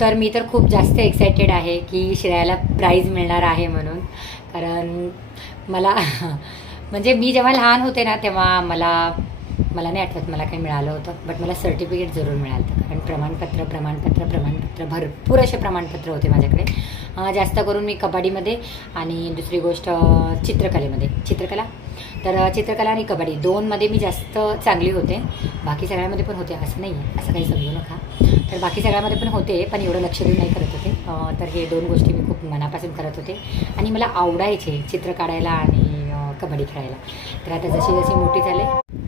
तर मी तर खूप जास्त एक्सायटेड आहे की श्रेयाला प्राईज मिळणार आहे म्हणून. कारण मला म्हणजे मी जेव्हा लहान होते ना तेव्हा मला मला नाही आठवत मला काही मिळालं होतं बट मला सर्टिफिकेट जरूर मिळालं होतं कारण प्रमाणपत्र प्रमाणपत्र प्रमाणपत्र भरपूर असे प्रमाणपत्र होते माझ्याकडे. जास्त करून मी कबड्डीमध्ये आणि दुसरी गोष्ट चित्रकलेमध्ये. चित्रकला? तर चित्रकला आणि कबड्डी दोनमध्ये मी जास्त चांगली होते. बाकी सगळ्यामध्ये पण होते असं नाही आहे असं काही समजू नका. तर बाकी सगळ्यामध्ये पण होते पण एवढं लक्ष देऊन नाही करत होते. तर हे दोन गोष्टी मी खूप मनापासून करत होते. आणि मला आवडायचे चित्र काढायला आणि कबड्डी खेळायला. तर आता जशी जशी मोठी झाले.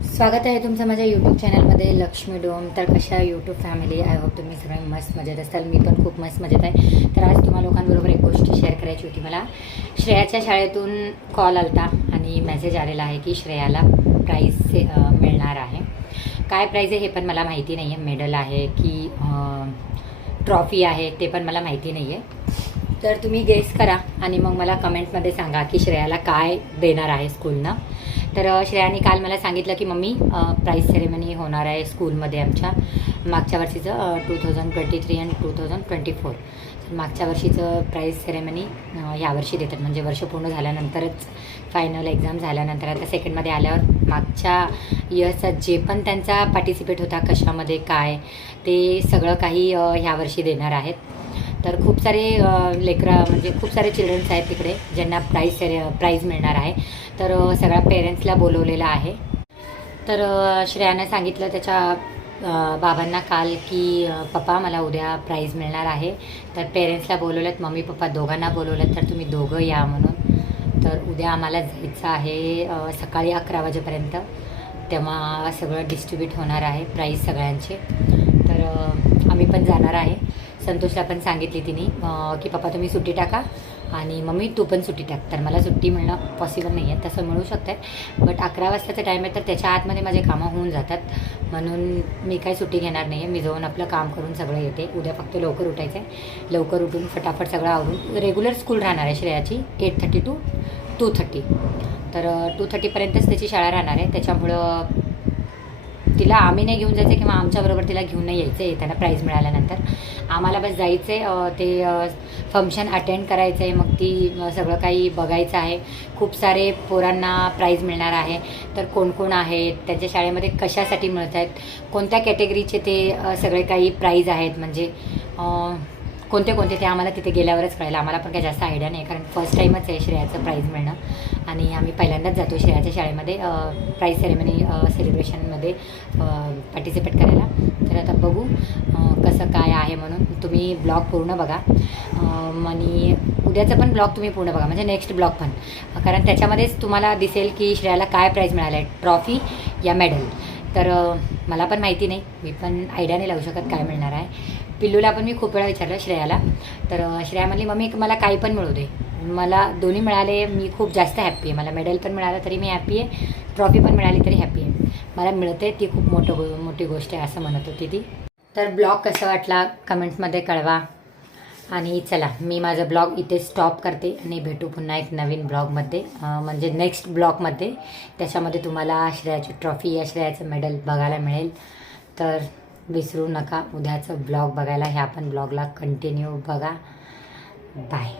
स्वागत आहे तुमचं माझ्या यूट्यूब चॅनलमध्ये लक्ष्मी डोम. तर कशा यूट्यूब फॅमिली आय होप तुम्ही सगळे मस्त मजेत असाल. मी पण खूप मस्त मजेत आहे. तर आज तुम्हा लोकांबरोबर एक गोष्ट शेअर करायची होती मला. श्रेयाच्या शाळेतून कॉल आलता आणि मेसेज आलेला आहे की श्रेयाला प्राईज मिळणार आहे. काय प्राईज आहे हे पण मला माहिती नाही आहे मेडल आहे की ट्रॉफी आहे ते पण मला माहिती नाही आहे तर तुम्ही गेस करा आणि मग मला कमेंटमध्ये सांगा की श्रेयाला काय देणार आहे स्कूलनं तर श्रेयाने काल मला सांगितलं की मम्मी प्राईज सेरेमनी होणार आहे स्कूलमध्ये आमच्या. मागच्या वर्षीचं two thousand twenty three and two thousand twenty four मागच्या वर्षीचं प्राईज सेरेमनी यावर्षी देतात. म्हणजे वर्ष पूर्ण झाल्यानंतरच फायनल एक्झाम झाल्यानंतर. आता सेकंडमध्ये आल्यावर मागच्या इयर्सचा जे पण त्यांचा पार्टिसिपेट होता कशामध्ये काय ते सगळं काही ह्यावर्षी देणार आहेत. तर खूप सारे लेकरं म्हणजे खूप सारे चिल्ड्रन्स आहेत तिकडे ज्यांना प्राईज प्राईज मिळणार आहे. तर सगळ्या पेरेंट्सला बोलवलेलं आहे. तर अ, श्रेयानं सांगितलं त्याच्या बाबांना काल की पप्पा मला उद्या प्राईज मिळणार आहे. तर पेरेंट्सला बोलवलं मम्मी पप्पा दोघांना बोलवलं तर तुम्ही दोघं या म्हणून. तर उद्या आम्हाला जायचं आहे सकाळी अकरा वाजेपर्यंत. तेव्हा सगळं डिस्ट्रीब्यूट होणार आहे प्राईज सगळ्यांचे. तर आम्ही पण जाणार आहे. संतोषला पण सांगितली तिने की पप्पा तुम्ही सुट्टी टाका आणि मम्मी तू पण सुट्टी टाक. तर मला सुट्टी मिळणं पॉसिबल नाही आहे तसं मिळू शकतं आहे बट अकरा वाजताचा टाईम आहे तर त्याच्या आतमध्ये माझे कामं होऊन जातात. म्हणून मी काही सुट्टी घेणार नाही आहे मी जाऊन आपलं काम करून सगळं येते. उद्या फक्त लवकर उठायचं आहे लवकर उठून फटाफट सगळं आवरून रेग्युलर स्कूल राहणार आहे श्रेयाची eight thirty to two thirty तर टू थर्टीपर्यंतच त्याची शाळा राहणार आहे. त्याच्यामुळं तिला आम्ही नाही घेऊन जायचं किंवा आमच्याबरोबर तिला घेऊन नाही यायचं आहे प्राईज मिळाल्यानंतर. आम्हाला बस जायचं आहे ते फंक्शन अटेंड करायचं आहे मग ती सगळं काही बघायचं आहे. खूप सारे पोरांना प्राईज मिळणार आहे. तर कोण कोण आहेत? त्यांच्या शाळेमध्ये कशासाठी मिळत आहेत? कोणत्या कॅटेगरीचे ते सगळे काही प्राईज आहेत? म्हणजे कोणते कोणते ते आम्हाला तिथे गेल्यावरच कळेल. आम्हाला पण काही जास्त आयडिया नाही. कारण फर्स्ट टाईमच आहे श्रेयाचं प्राईज मिळणं. आणि आम्ही पहिल्यांदाच जातो श्रेयाच्या शाळेमध्ये प्राईज सेरेमनी सेलिब्रेशनमध्ये पार्टिसिपेट करायला. तर आता बघू. काय आहे म्हणून तुम्ही ब्लॉग पूर्ण बघा. आणि उद्याचं पण ब्लॉग तुम्ही पूर्ण बघा म्हणजे नेक्स्ट ब्लॉग पण. कारण त्याच्यामध्येच तुम्हाला दिसेल की श्रेयाला काय प्राईज मिळालं आहे ट्रॉफी या मेडल तर मला पण माहिती नाही मी पण आयडिया नाही लावू शकत काय मिळणार आहे. पिल्लूला पण मी खूप वेळा विचारलं श्रेयाला. तर श्रेया म्हणली मम्मी मला काही पण मिळू दे. मला दोन्ही मिळाले मी खूप जास्त हॅप्पी आहे. मला मेडल पण मिळालं तरी मी हॅप्पी आहे ट्रॉफी पण मिळाली तरी हॅप्पी आहे. मला मिळते ती खूप मोठं गो मोठी गोष्ट आहे असं म्हणत होती ती. तर ब्लॉग कसा वाटला कमेंट्समध्ये कळवा. आणि चला मी माझं ब्लॉग इथे स्टॉप करते आणि भेटू पुन्हा एक नवीन ब्लॉगमध्ये म्हणजे नेक्स्ट ब्लॉगमध्ये. त्याच्यामध्ये तुम्हाला श्रेयाची ट्रॉफी या श्रेयाचं मेडल बघायला मिळेल. तर विसरू नका उद्याचं ब्लॉग बघायला ह्या पण ब्लॉगला कंटिन्यू बघा. बाय